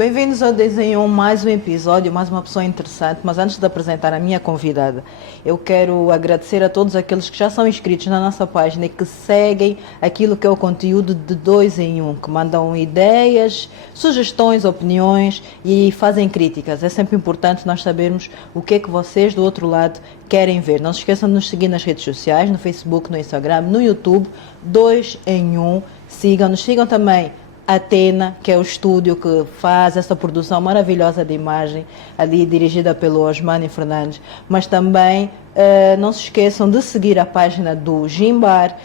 Bem-vindos ao Desenho, mais um episódio, mais uma pessoa interessante. Mas antes de apresentar a minha convidada, eu quero agradecer a todos aqueles que já são inscritos na nossa página e que seguem aquilo que é o conteúdo de 2 em 1, que mandam ideias, sugestões, opiniões e fazem críticas. É sempre importante nós sabermos o que é que vocês do outro lado querem ver. Não se esqueçam de nos seguir nas redes sociais, no Facebook, no Instagram, no YouTube, 2 em 1. Sigam-nos, sigam também Atena, que é o estúdio que faz essa produção maravilhosa de imagem, ali dirigida pelo Osmani Fernandes. Mas também não se esqueçam de seguir a página do Gimbar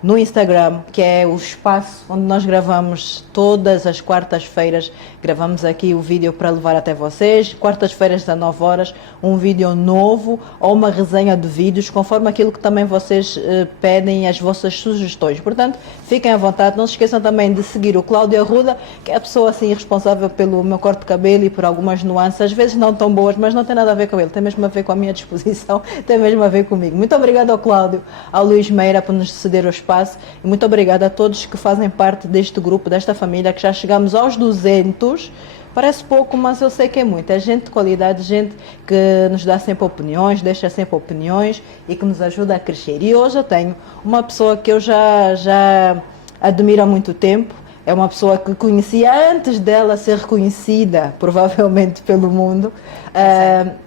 no Instagram, que é o espaço onde nós gravamos todas as quartas-feiras. Gravamos aqui o vídeo para levar até vocês. Quartas-feiras, 19 horas, um vídeo novo ou uma resenha de vídeos, conforme aquilo que também vocês pedem, as vossas sugestões. Portanto, fiquem à vontade. Não se esqueçam também de seguir o Cláudio Arruda, que é a pessoa assim responsável pelo meu corte de cabelo e por algumas nuances, às vezes não tão boas, mas não tem nada a ver com ele. Tem mesmo a ver com a minha disposição, tem mesmo a ver comigo. Muito obrigada ao Cláudio, ao Luís Meira por nos ceder o espaço. E muito obrigada a todos que fazem parte deste grupo, desta família, que já chegamos aos 200. Parece pouco, mas eu sei que é muito. É gente de qualidade, gente que nos dá sempre opiniões, deixa sempre opiniões e que nos ajuda a crescer. E hoje eu tenho uma pessoa que eu já admiro há muito tempo. É uma pessoa que conhecia antes dela ser reconhecida, provavelmente, pelo mundo.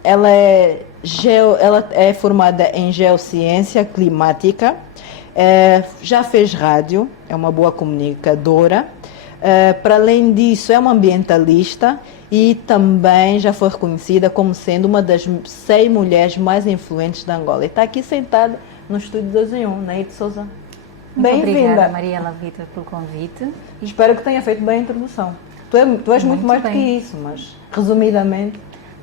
Ela é formada em Geociência Climática. Já fez rádio, é uma boa comunicadora. Para além disso, é uma ambientalista e também já foi reconhecida como sendo uma das 100 mulheres mais influentes da Angola. E está aqui sentada no estúdio 2 em 1, Neide Souza. Bem-vinda. Obrigada, Maria Lavita, pelo convite. Espero que tenha feito bem a introdução. Tu és muito mais do que isso, mas resumidamente...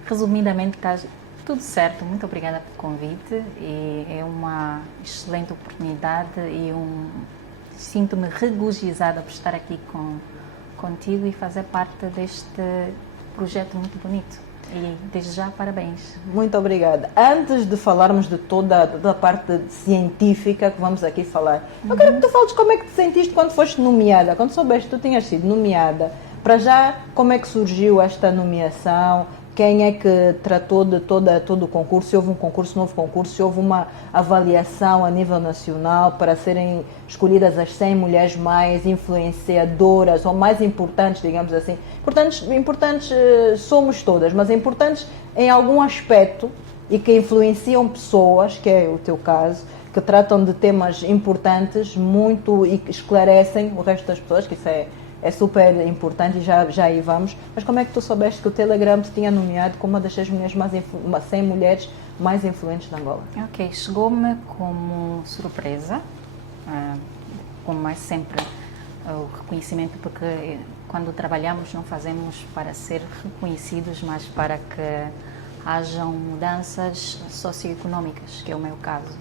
Resumidamente, está tudo certo. Muito obrigada pelo convite e é uma excelente oportunidade e sinto-me regozijada por estar aqui contigo e fazer parte deste projeto muito bonito. E desde já, parabéns. Muito obrigada. Antes de falarmos de toda a parte científica que vamos aqui falar, eu quero que tu fales como é que te sentiste quando foste nomeada, quando soubeste que tu tinhas sido nomeada. Para já, como é que surgiu esta nomeação? Quem é que tratou de todo o concurso? Se houve um concurso, novo concurso, se houve uma avaliação a nível nacional para serem escolhidas as 100 mulheres mais influenciadoras ou mais importantes, digamos assim. Importantes somos todas, mas importantes em algum aspecto e que influenciam pessoas, que é o teu caso, que tratam de temas importantes muito e que esclarecem o resto das pessoas, que isso é super importante e já aí vamos. Mas como é que tu soubeste que o Telegram te tinha nomeado como uma das 100 mulheres mais influentes da Angola? Ok, chegou-me como surpresa, como é sempre o reconhecimento, porque quando trabalhamos não fazemos para ser reconhecidos, mas para que hajam mudanças socioeconómicas, que é o meu caso.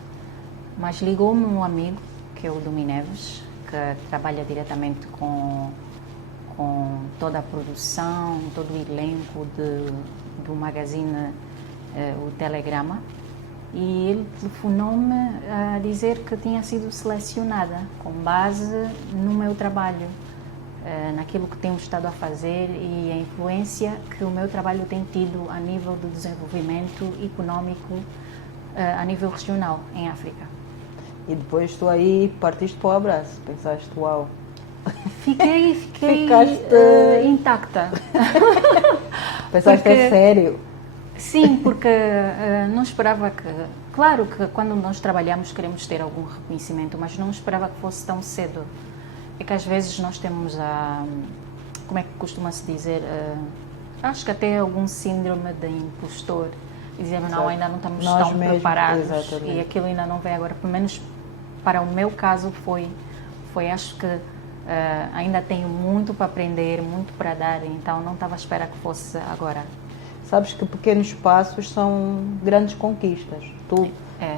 Mas ligou-me um amigo, que é o Dumi Neves, que trabalha diretamente com toda a produção, todo o elenco do magazine o Telegrama, e ele telefonou-me a dizer que tinha sido selecionada com base no meu trabalho, naquilo que tenho estado a fazer e a influência que o meu trabalho tem tido a nível do desenvolvimento económico a nível regional em África. E depois tu aí partiste para o abraço, pensaste, uau. Fiquei intacta. Pensaste, é sério? Sim, porque não esperava que... Claro que quando nós trabalhamos queremos ter algum reconhecimento, mas não esperava que fosse tão cedo. É que às vezes nós temos como é que costuma-se dizer? Acho que até algum síndrome de impostor. E dizemos, não, ainda não estamos tão preparados. Exatamente. E aquilo ainda não veio agora. Pelo menos para o meu caso foi acho que ainda tenho muito para aprender, muito para dar, então não estava à espera que fosse agora. Sabes que pequenos passos são grandes conquistas. Tu,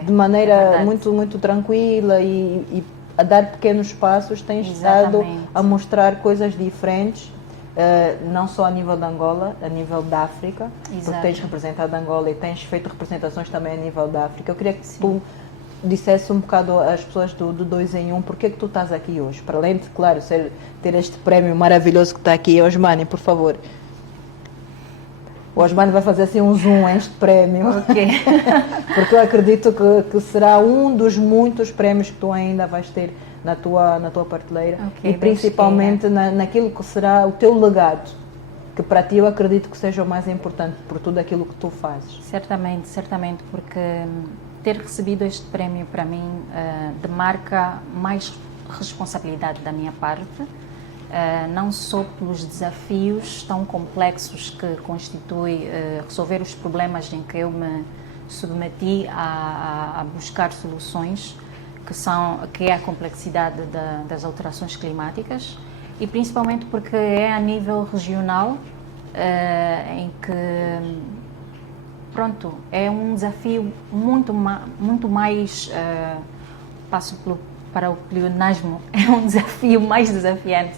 de maneira muito, muito tranquila e a dar pequenos passos, tens estado a mostrar coisas diferentes, não só a nível de Angola, a nível da África, porque tens representado Angola e tens feito representações também a nível da África. Eu queria que tu dissesse um bocado às pessoas do 2 em 1, porque é que tu estás aqui hoje? Para além de, claro, ter este prémio maravilhoso que está aqui. Osmani, por favor. O Osmani vai fazer assim um zoom a este prémio. Ok. Porque eu acredito que será um dos muitos prémios que tu ainda vais ter na tua prateleira. Okay, e principalmente naquilo que será o teu legado. Que para ti eu acredito que seja o mais importante por tudo aquilo que tu fazes. Certamente, certamente, porque ter recebido este prémio para mim demarca mais responsabilidade da minha parte, não só pelos desafios tão complexos que constitui resolver os problemas em que eu me submeti a buscar soluções, que é a complexidade das alterações climáticas, e principalmente porque é a nível regional, em que, pronto, é um desafio muito mais, passo para o pleonasmo, é um desafio mais desafiante.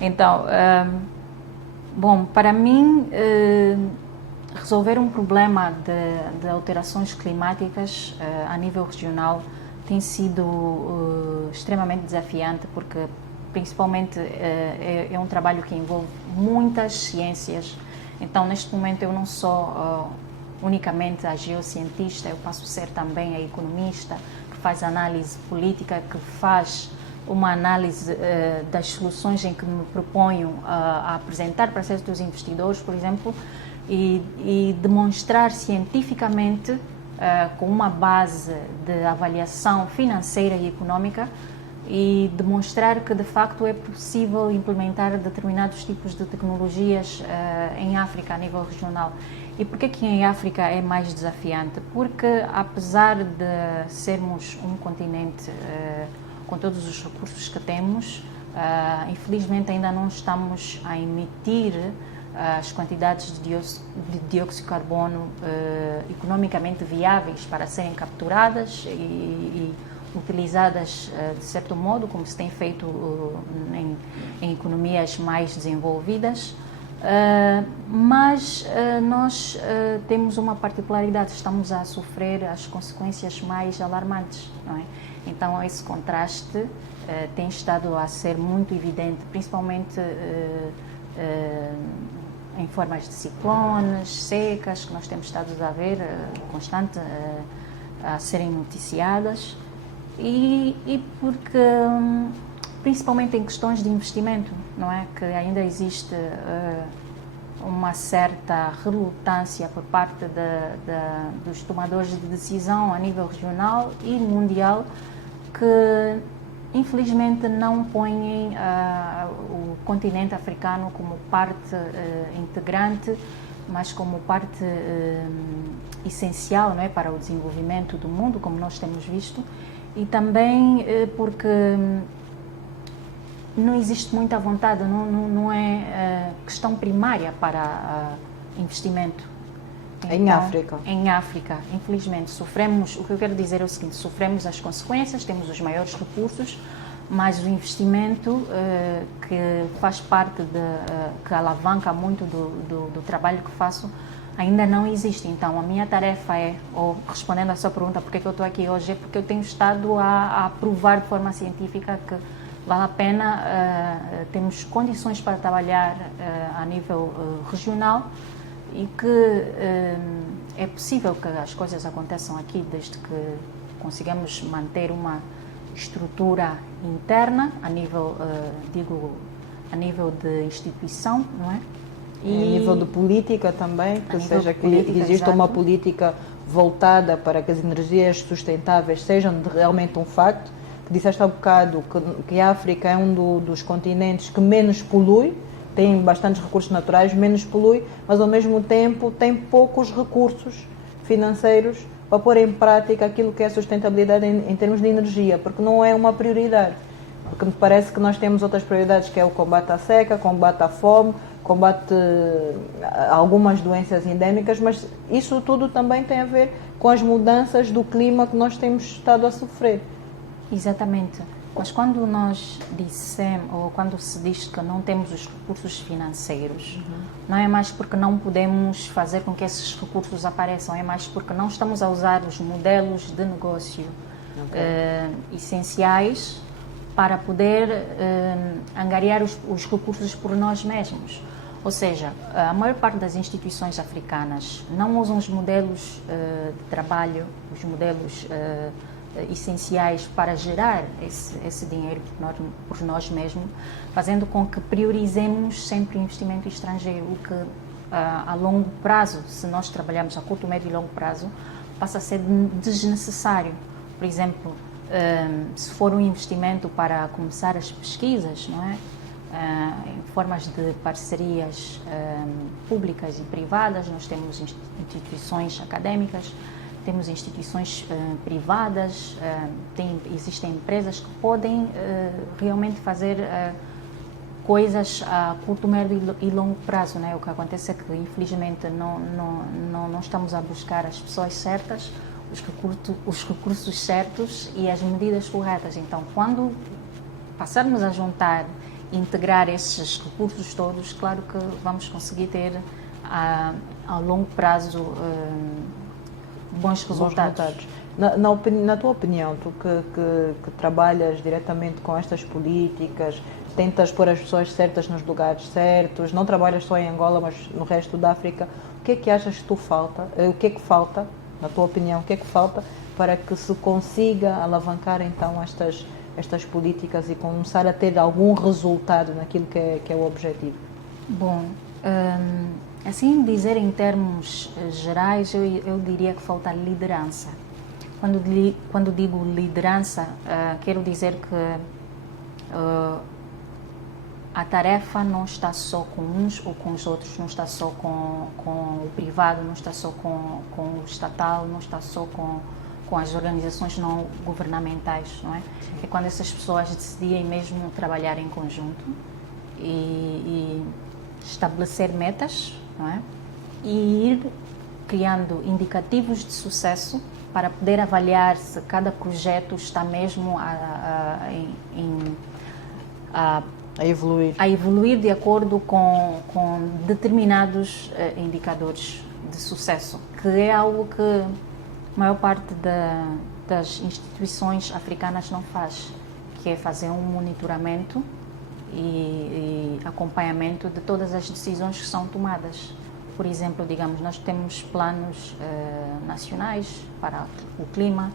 Então, bom, para mim, resolver um problema de alterações climáticas a nível regional tem sido extremamente desafiante, porque principalmente é um trabalho que envolve muitas ciências. Então, neste momento, eu não sou unicamente a geocientista, eu passo a ser também a economista, que faz análise política, que faz uma análise das soluções em que me proponho a apresentar para certos investidores, por exemplo, e demonstrar cientificamente, com uma base de avaliação financeira e econômica, e demonstrar que de facto é possível implementar determinados tipos de tecnologias em África a nível regional. E por que em África é mais desafiante? Porque apesar de sermos um continente com todos os recursos que temos, infelizmente ainda não estamos a emitir as quantidades de dióxido de carbono economicamente viáveis para serem capturadas e utilizadas de certo modo, como se tem feito em economias mais desenvolvidas, mas nós temos uma particularidade: estamos a sofrer as consequências mais alarmantes, não é? Então esse contraste tem estado a ser muito evidente, principalmente em formas de ciclones, secas, que nós temos estado a ver constante a serem noticiadas. E porque, principalmente em questões de investimento, não é? Que ainda existe uma certa relutância por parte dos tomadores de decisão a nível regional e mundial, que infelizmente não põem o continente africano como parte integrante, mas como parte essencial, não é, para o desenvolvimento do mundo, como nós temos visto. E também porque não existe muita vontade, não é questão primária para investimento. Então, em África, infelizmente, sofremos, o que eu quero dizer é o seguinte: sofremos as consequências, temos os maiores recursos, mas o investimento que faz parte, que alavanca muito do trabalho que faço, ainda não existe. Então, a minha tarefa respondendo à sua pergunta, porque que eu estou aqui hoje, é porque eu tenho estado a provar de forma científica que vale a pena, temos condições para trabalhar a nível regional, e que é possível que as coisas aconteçam aqui, desde que consigamos manter uma estrutura interna, a nível de instituição, não é? E a nível de política também, que exista exato, uma política voltada para que as energias sustentáveis sejam realmente um facto. Que disseste há bocado que a África é um dos continentes que menos polui, tem bastantes recursos naturais, menos polui, mas ao mesmo tempo tem poucos recursos financeiros para pôr em prática aquilo que é a sustentabilidade em termos de energia, porque não é uma prioridade. Porque me parece que nós temos outras prioridades, que é o combate à seca, combate à fome, combate a algumas doenças endémicas, mas isso tudo também tem a ver com as mudanças do clima que nós temos estado a sofrer. Exatamente. Mas quando nós dissemos, ou quando se diz que não temos os recursos financeiros, não é mais porque não podemos fazer com que esses recursos apareçam, é mais porque não estamos a usar os modelos de negócio essenciais para poder angariar os recursos por nós mesmos. Ou seja, a maior parte das instituições africanas não usam os modelos de trabalho, os modelos essenciais para gerar esse dinheiro por nós mesmos, fazendo com que priorizemos sempre o investimento estrangeiro, o que a longo prazo, se nós trabalharmos a curto, médio e longo prazo, passa a ser desnecessário. Por exemplo, se for um investimento para começar as pesquisas, não é? Em formas de parcerias públicas e privadas, nós temos instituições académicas, temos instituições privadas, existem empresas que podem realmente fazer coisas a curto, médio e longo prazo, né? O que acontece é que, infelizmente, não estamos a buscar as pessoas certas, os recursos certos e as medidas corretas. Então, quando passarmos a juntar, integrar esses recursos todos, claro que vamos conseguir ter, a longo prazo, bons resultados. Na tua opinião, tu que trabalhas diretamente com estas políticas, tentas pôr as pessoas certas nos lugares certos, não trabalhas só em Angola, mas no resto da África, o que é que achas que o que é que falta, na tua opinião, o que é que falta para que se consiga alavancar então estas políticas e começar a ter algum resultado naquilo que é o objetivo? Bom, assim dizer em termos gerais, eu diria que falta liderança. Quando digo liderança, quero dizer que a tarefa não está só com uns ou com os outros, não está só com o privado, não está só com o estatal, não está só com as organizações não governamentais, não é? É quando essas pessoas decidirem mesmo trabalhar em conjunto e estabelecer metas, não é? E ir criando indicativos de sucesso para poder avaliar se cada projeto está mesmo a evoluir de acordo com determinados indicadores de sucesso, que é algo que a maior parte das instituições africanas não faz, que é fazer um monitoramento e acompanhamento de todas as decisões que são tomadas. Por exemplo, digamos, nós temos planos nacionais para o clima,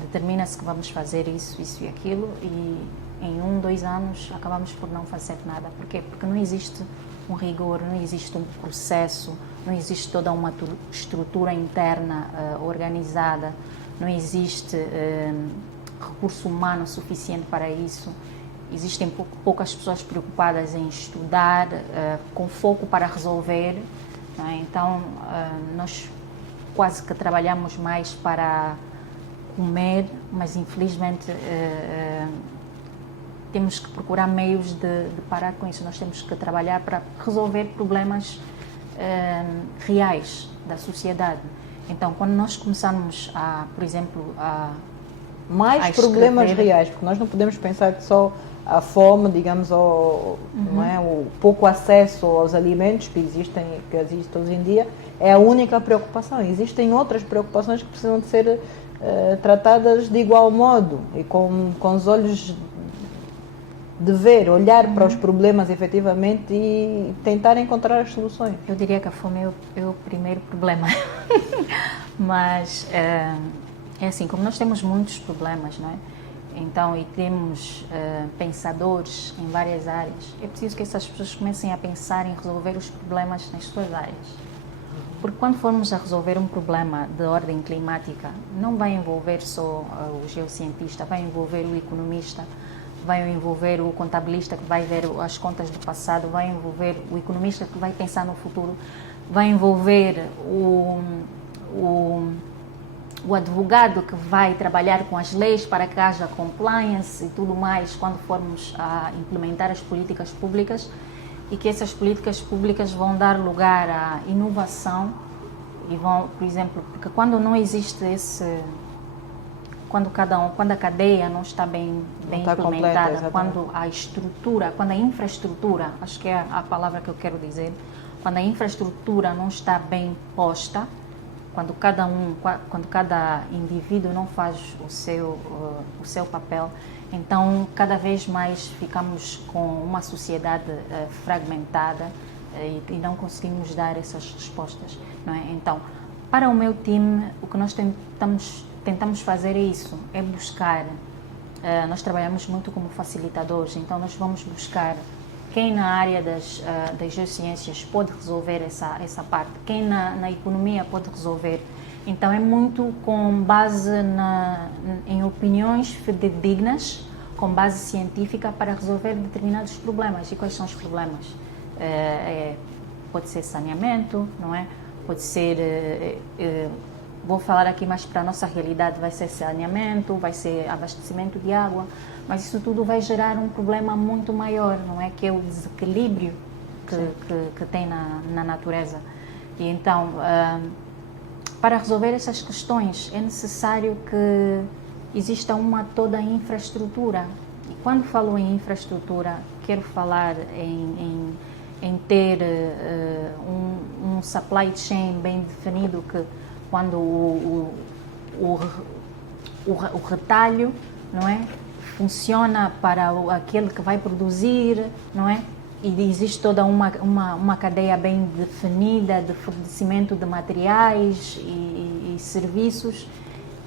determina-se que vamos fazer isso e aquilo, e em 2 anos acabamos por não fazer nada. Por quê? Porque não existe um rigor, não existe um processo, não existe toda uma estrutura interna organizada, não existe recurso humano suficiente para isso. Existem poucas pessoas preocupadas em estudar, com foco para resolver. Não é? Então, nós quase que trabalhamos mais para comer, mas infelizmente temos que procurar meios de parar com isso. Nós temos que trabalhar para resolver problemas reais da sociedade. Então, quando nós começarmos por exemplo, mais problemas reais, porque nós não podemos pensar que só a fome, digamos, não é, o pouco acesso aos alimentos que existem hoje em dia é a única preocupação. Existem outras preocupações que precisam de ser tratadas de igual modo e com os olhos de ver, olhar para os problemas efetivamente e tentar encontrar as soluções. Eu diria que a fome é o primeiro problema, mas é assim, como nós temos muitos problemas, não é? Então, e temos pensadores em várias áreas, é preciso que essas pessoas comecem a pensar em resolver os problemas nas suas áreas. Porque quando formos a resolver um problema de ordem climática, não vai envolver só o geocientista, vai envolver o economista, vai envolver o contabilista que vai ver as contas do passado, vai envolver o economista que vai pensar no futuro, vai envolver o advogado que vai trabalhar com as leis para que haja compliance e tudo mais quando formos a implementar as políticas públicas, e que essas políticas públicas vão dar lugar à inovação e vão, por exemplo, porque quando não existe quando a cadeia não está bem implementada, completa, quando a infraestrutura, acho que é a palavra que eu quero dizer, quando a infraestrutura não está bem posta, quando cada indivíduo não faz o seu papel, então cada vez mais ficamos com uma sociedade fragmentada e não conseguimos dar essas respostas, não é? Então, para o meu time, o que nós tentamos fazer é isso, é buscar. Nós trabalhamos muito como facilitadores, então nós vamos buscar quem na área das geociências pode resolver essa parte, quem na economia pode resolver. Então é muito com base em opiniões fidedignas, com base científica para resolver determinados problemas. E quais são os problemas? Pode ser saneamento, não é? Pode ser, vou falar aqui mais para a nossa realidade, vai ser saneamento, vai ser abastecimento de água, mas isso tudo vai gerar um problema muito maior, não é? Que é o desequilíbrio que tem na natureza. E então, para resolver essas questões, é necessário que exista toda a infraestrutura. E quando falo em infraestrutura, quero falar em ter um supply chain bem definido, que quando o retalho, não é, funciona para aquele que vai produzir, não é? E existe toda uma cadeia bem definida de fornecimento de materiais e serviços.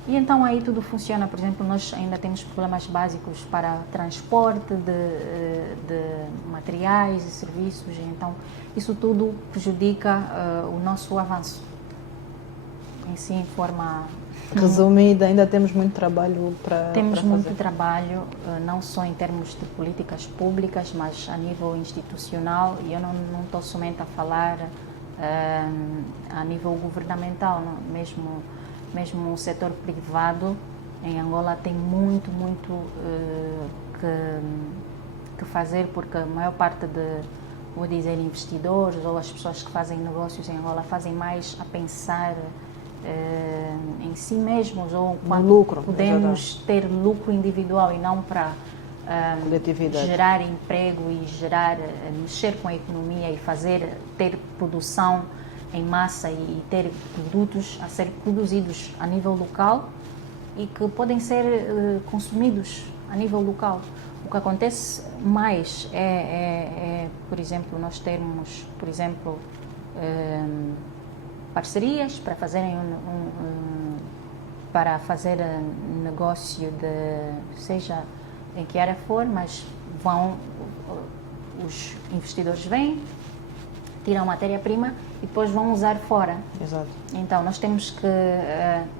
E então aí tudo funciona. Por exemplo, nós ainda temos problemas básicos para transporte de materiais e serviços, e então isso tudo prejudica o nosso avanço. Em si, em forma resumida, ainda temos muito trabalho para fazer. Temos muito trabalho, não só em termos de políticas públicas, mas a nível institucional, e eu não estou somente a falar a nível governamental, não? Mesmo o setor privado em Angola tem muito que fazer, porque a maior parte vou dizer, investidores ou as pessoas que fazem negócios em Angola fazem mais a pensar em si mesmos, ou quando lucro, podemos ter lucro individual e não para gerar emprego e mexer com a economia e ter produção em massa e ter produtos a ser produzidos a nível local e que podem ser consumidos a nível local. O que acontece mais por exemplo, nós termos, por exemplo, parcerias para fazer negócio seja em que área for, mas os investidores vêm, tiram matéria-prima e depois vão usar fora. Exato. Então nós temos que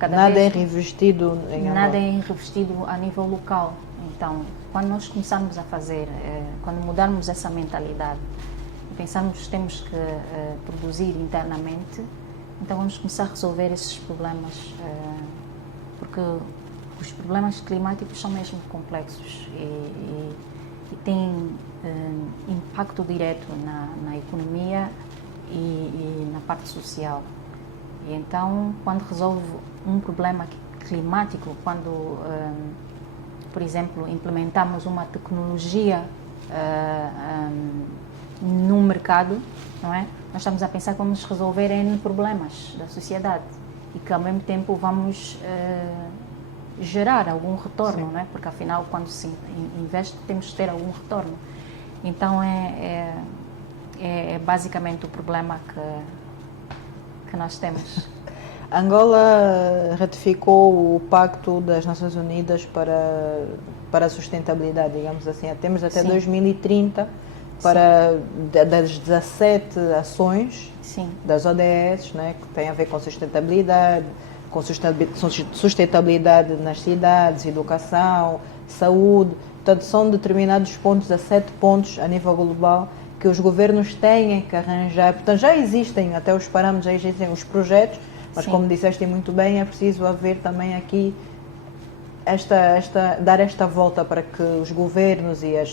nada é reinvestido a nível local. Então, quando nós começarmos a fazer, quando mudarmos essa mentalidade e pensarmos que temos que produzir internamente, então vamos começar a resolver esses problemas, porque os problemas climáticos são mesmo complexos e têm impacto direto na economia e na parte social. E então, quando resolve um problema climático, quando, por exemplo, implementamos uma tecnologia no mercado, não é? Nós estamos a pensar que vamos resolver N problemas da sociedade e que ao mesmo tempo vamos gerar algum retorno, não é? Porque afinal, quando se investe, temos que ter algum retorno. Então é basicamente o problema que nós temos. Angola ratificou o Pacto das Nações Unidas para a sustentabilidade, digamos assim. Temos até 2030 para das 17 ações das ODS, né, que têm a ver com sustentabilidade nas cidades, educação, saúde. Portanto, são determinados pontos, 17 pontos a nível global, que os governos têm que arranjar. Portanto, já existem até os parâmetros, já existem os projetos, mas como disseste muito bem, é preciso haver também aqui dar esta volta para que os governos e a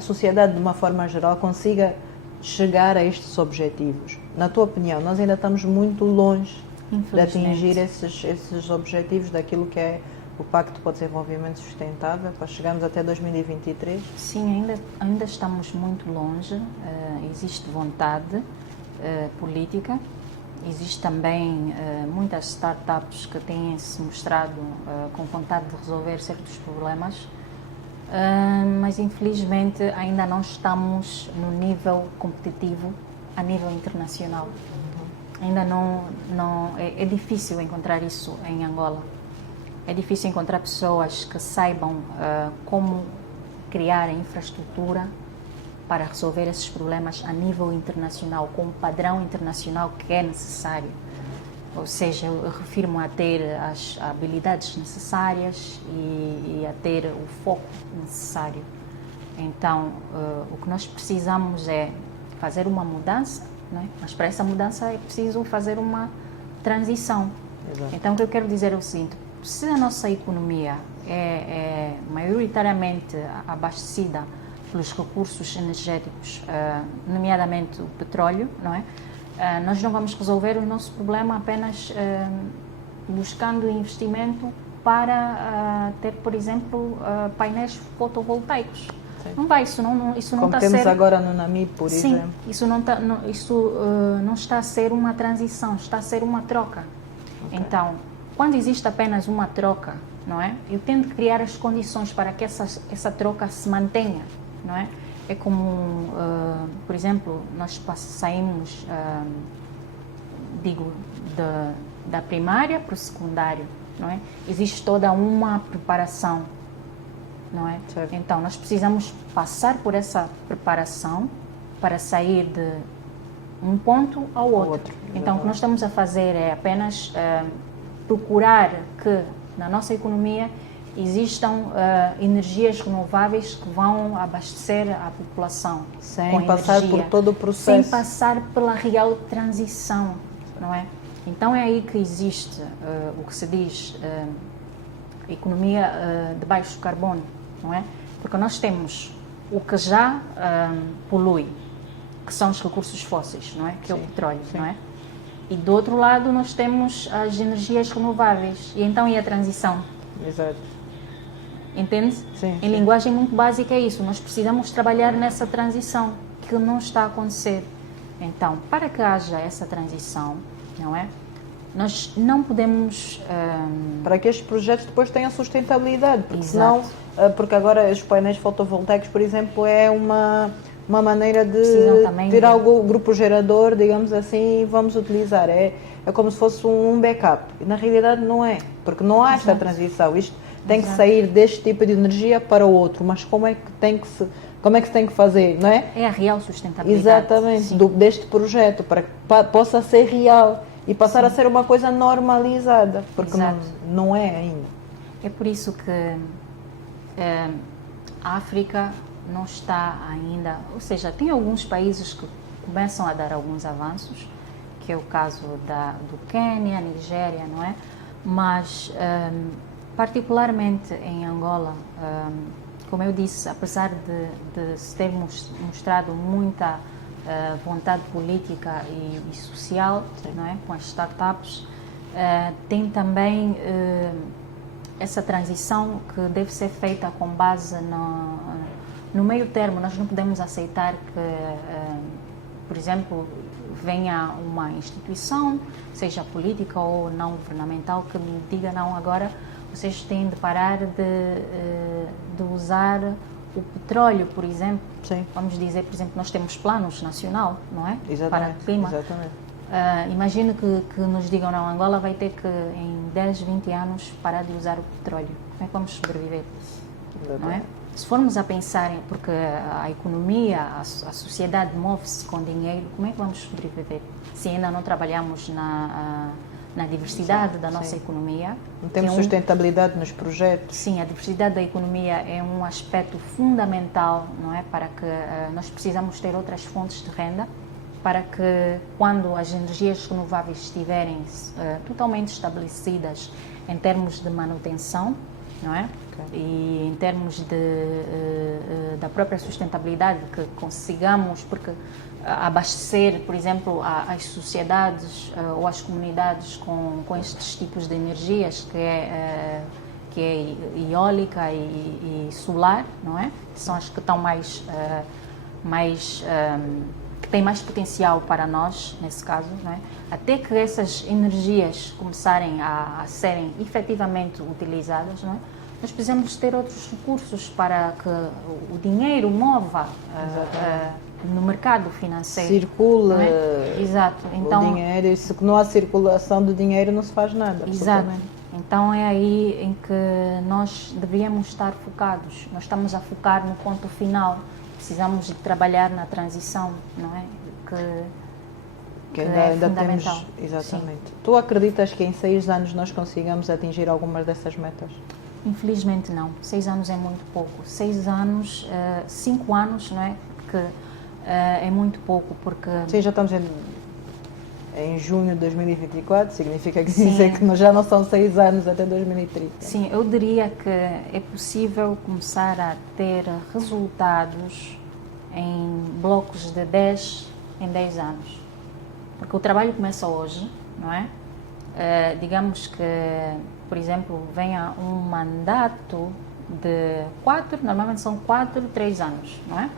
sociedade de uma forma geral consiga chegar a estes objetivos. Na tua opinião, nós ainda estamos muito longe de atingir esses objetivos daquilo que é o Pacto para o Desenvolvimento Sustentável, para chegarmos até 2023? Sim, ainda estamos muito longe, existe vontade política existe também muitas startups que têm se mostrado com vontade de resolver certos problemas, mas infelizmente ainda não estamos no nível competitivo a nível internacional. Ainda é difícil encontrar isso em Angola. É difícil encontrar pessoas que saibam como criar a infraestrutura para resolver esses problemas a nível internacional, com o padrão internacional que é necessário. Ou seja, eu refiro-me a ter as habilidades necessárias e a ter o foco necessário. Então, o que nós precisamos é fazer uma mudança, né? Mas para essa mudança é preciso fazer uma transição. Exato. Então, o que eu quero dizer é o seguinte: se a nossa economia é maioritariamente abastecida pelos recursos energéticos, nomeadamente o petróleo, não é? Nós não vamos resolver o nosso problema apenas buscando investimento para ter, por exemplo, painéis fotovoltaicos. Sim. Não vai, isso não está a ser... Como temos agora no Namib, por exemplo. Isso não está a ser uma transição, está a ser uma troca. Okay. Então, quando existe apenas uma troca, não é? Eu tento criar as condições para que essa troca se mantenha, não é? É como, por exemplo, nós saímos, da primária para o secundário, não é? Existe toda uma preparação, não é? Certo. Então, nós precisamos passar por essa preparação para sair de um ponto ao outro. Então, o que nós estamos a fazer é apenas procurar que na nossa economia existam energias renováveis que vão abastecer a população sem passar energia, por todo o processo, sem passar pela real transição, não é? Então é aí que existe o que se diz economia de baixo carbono, não é? Porque nós temos o que já polui, que são os recursos fósseis, não é? Que é o petróleo, não é? E do outro lado nós temos as energias renováveis. E então, e a transição? Exato. Entende? Sim, em linguagem muito básica é isso. Nós precisamos trabalhar nessa transição, que não está a acontecer. Então, para que haja essa transição, não é? Nós não podemos... Para que estes projetos depois tenham sustentabilidade, porque Exato. senão... Porque agora os painéis fotovoltaicos, por exemplo, é uma maneira de ter algo, grupo gerador, digamos assim, e vamos utilizar. É como se fosse um backup. E na realidade não é, porque não há esta transição. Isto tem que sair deste tipo de energia para o outro, mas como é que se tem que fazer, não é? É a real sustentabilidade. Exatamente, deste projeto, para que possa ser real e passar a ser uma coisa normalizada, porque não é ainda. É por isso que a África não está ainda, ou seja, tem alguns países que começam a dar alguns avanços, que é o caso do Quênia, Nigéria, não é? Mas, particularmente em Angola, como eu disse, apesar de se ter mostrado muita vontade política e social, não é? Com as startups, tem também essa transição que deve ser feita com base no meio termo. Nós não podemos aceitar que, por exemplo, venha uma instituição, seja política ou não governamental, que me diga: não, agora vocês têm de parar de usar o petróleo, por exemplo. Sim. Vamos dizer, por exemplo, nós temos planos nacional, não é? Exatamente. Para o clima. Exatamente. Imagino que nos digam: não, Angola vai ter que em 10, 20 anos parar de usar o petróleo. Como é que vamos sobreviver? Não é? Se formos a pensar, porque a economia, a sociedade move-se com dinheiro, como é que vamos sobreviver se ainda não trabalhamos na diversidade da nossa economia? Não temos sustentabilidade nos projetos. Sim, a diversidade da economia é um aspecto fundamental, não é? Para que nós precisamos ter outras fontes de renda, para que quando as energias renováveis estiverem totalmente estabelecidas em termos de manutenção, não é? Okay. E em termos da própria sustentabilidade, que consigamos, porque abastecer, por exemplo, as sociedades ou as comunidades com estes tipos de energias, que é eólica e solar, não é? Que são as que estão mais que tem mais potencial para nós, nesse caso, não é? Até que essas energias começarem a serem efetivamente utilizadas, não é? Nós precisamos ter outros recursos para que o dinheiro mova no mercado financeiro. Circula Exato. Então, o dinheiro, e se não há circulação de dinheiro não se faz nada. Exato. Então é aí em que nós deveríamos estar focados. Nós estamos a focar no ponto final. Precisamos de trabalhar na transição, não é? Que ainda fundamental. Exatamente. Sim. Tu acreditas que em 6 anos nós consigamos atingir algumas dessas metas? Infelizmente não. 6 anos é muito pouco. 6 anos, 5 anos, não é? Que é muito pouco, porque... Sim, já estamos em junho de 2024, significa que dizer que já não são 6 anos até 2030. Sim, eu diria que é possível começar a ter resultados em blocos de 10 em 10 anos. Porque o trabalho começa hoje, não é? Digamos que, por exemplo, venha um mandato de 4, normalmente são 4, 3 anos, não é?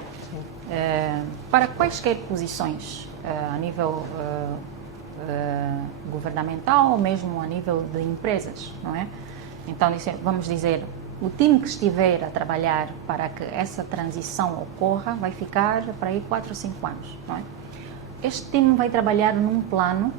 Para quaisquer posições, a nível governamental ou mesmo a nível de empresas, não é? Então, vamos dizer, o time que estiver a trabalhar para que essa transição ocorra vai ficar para aí 4 ou 5 anos, não é? Este time vai trabalhar num plano,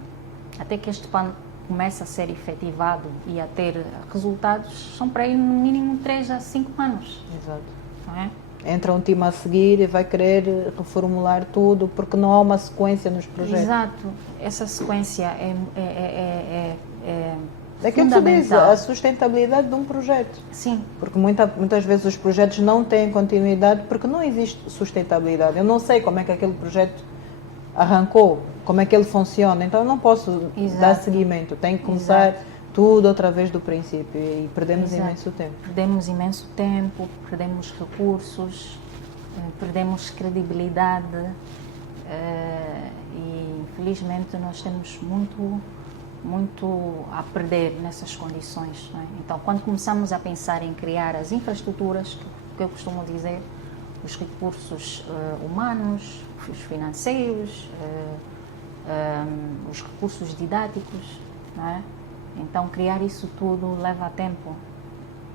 até que este plano comece a ser efetivado e a ter resultados, são para aí no mínimo 3 a 5 anos. Exato. Não é? Entra um time a seguir e vai querer reformular tudo, porque não há uma sequência nos projetos. Exato. Essa sequência é aquilo que tu dizes, a sustentabilidade de um projeto. Sim. Porque muitas vezes os projetos não têm continuidade porque não existe sustentabilidade. Eu não sei como é que aquele projeto arrancou, como é que ele funciona, então eu não posso dar seguimento. Tenho que começar tudo outra vez do princípio e perdemos imenso tempo. Perdemos imenso tempo, perdemos recursos, perdemos credibilidade e infelizmente nós temos muito a perder nessas condições, não é? Então, quando começamos a pensar em criar as infraestruturas, que eu costumo dizer, os recursos humanos, os financeiros, os recursos didáticos, não é? Então, criar isso tudo leva tempo.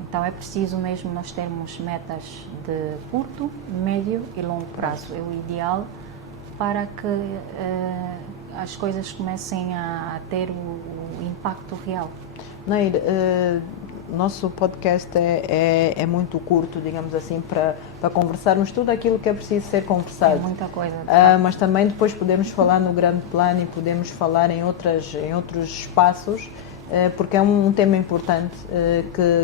Então, é preciso mesmo nós termos metas de curto, médio e longo prazo. É o ideal para que as coisas comecem a ter o impacto real. Neir, nosso podcast é muito curto, digamos assim, para conversarmos tudo aquilo que é preciso ser conversado. É muita coisa. Mas também depois podemos falar no grande plano e podemos falar em outros espaços, porque é um tema importante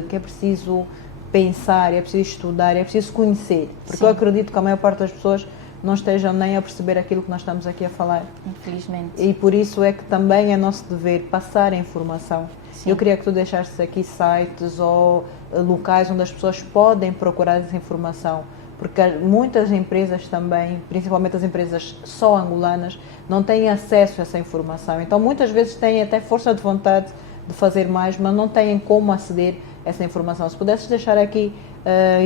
que é preciso pensar, é preciso estudar, é preciso conhecer. Porque eu acredito que a maior parte das pessoas não estejam nem a perceber aquilo que nós estamos aqui a falar. Infelizmente. E por isso é que também é nosso dever passar a informação. Sim. Eu queria que tu deixasses aqui sites ou locais onde as pessoas podem procurar essa informação, porque muitas empresas também, principalmente as empresas só angolanas, não têm acesso a essa informação. Então muitas vezes têm até força de vontade de fazer mais, mas não têm como aceder a essa informação. Se pudesses deixar aqui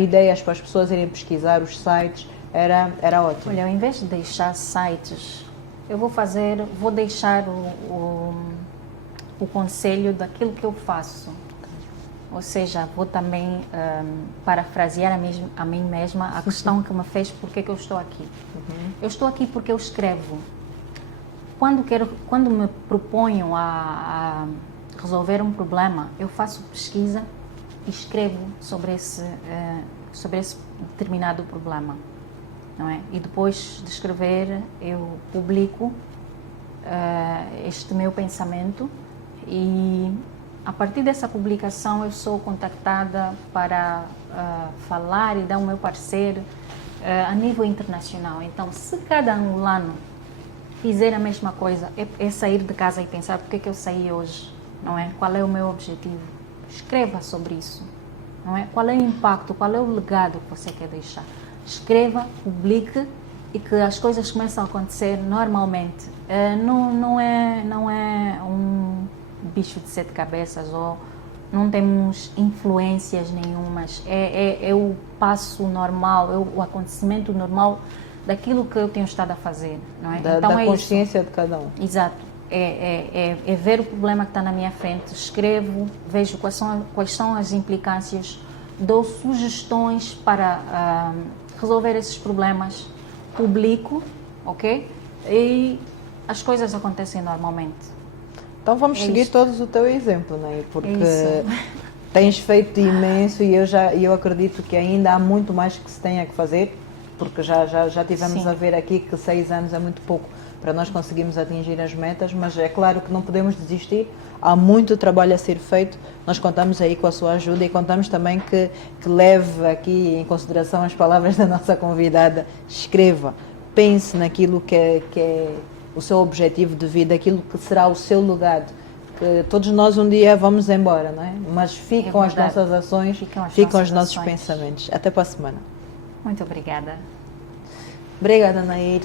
ideias para as pessoas irem pesquisar os sites, era ótimo. Olha, ao invés de deixar sites, eu vou deixar o conselho daquilo que eu faço. Ou seja, vou também parafrasear a mim mesma a questão que me fez porque que eu estou aqui. Eu estou aqui porque eu escrevo. Quando me proponho a resolver um problema, eu faço pesquisa e escrevo sobre esse determinado problema. Não é? E depois de escrever, eu publico este meu pensamento e a partir dessa publicação eu sou contactada para falar e dar o meu parecer a nível internacional. Então, se cada angolano fizer a mesma coisa, é sair de casa e pensar porque que eu saí hoje, não é? Qual é o meu objetivo? Escreva sobre isso, não é? Qual é o impacto, qual é o legado que você quer deixar? Escreva, publique e que as coisas começam a acontecer normalmente. Não é um bicho de 7 cabeças ou não temos influências nenhumas. É o passo normal, é o acontecimento normal daquilo que eu tenho estado a fazer, não é? Da Então é isso. consciência de cada um. Exato. É ver o problema que está na minha frente, escrevo, vejo quais são as implicâncias, dou sugestões para resolver esses problemas, publico, ok? E as coisas acontecem normalmente. Então vamos seguir isto. todos o teu exemplo, né? Porque isso. tens feito imenso e eu acredito que ainda há muito mais que se tenha que fazer, porque já tivemos Sim. a ver aqui que 6 anos é muito pouco para nós conseguirmos atingir as metas, mas é claro que não podemos desistir, há muito trabalho a ser feito, nós contamos aí com a sua ajuda e contamos também que leve aqui em consideração as palavras da nossa convidada, escreva, pense naquilo que é o seu objetivo de vida, aquilo que será o seu legado, que todos nós um dia vamos embora, não é? Mas ficam as verdade. nossas ações, ficam os nossos pensamentos. Até para a semana. Muito obrigada. Obrigada, Nair.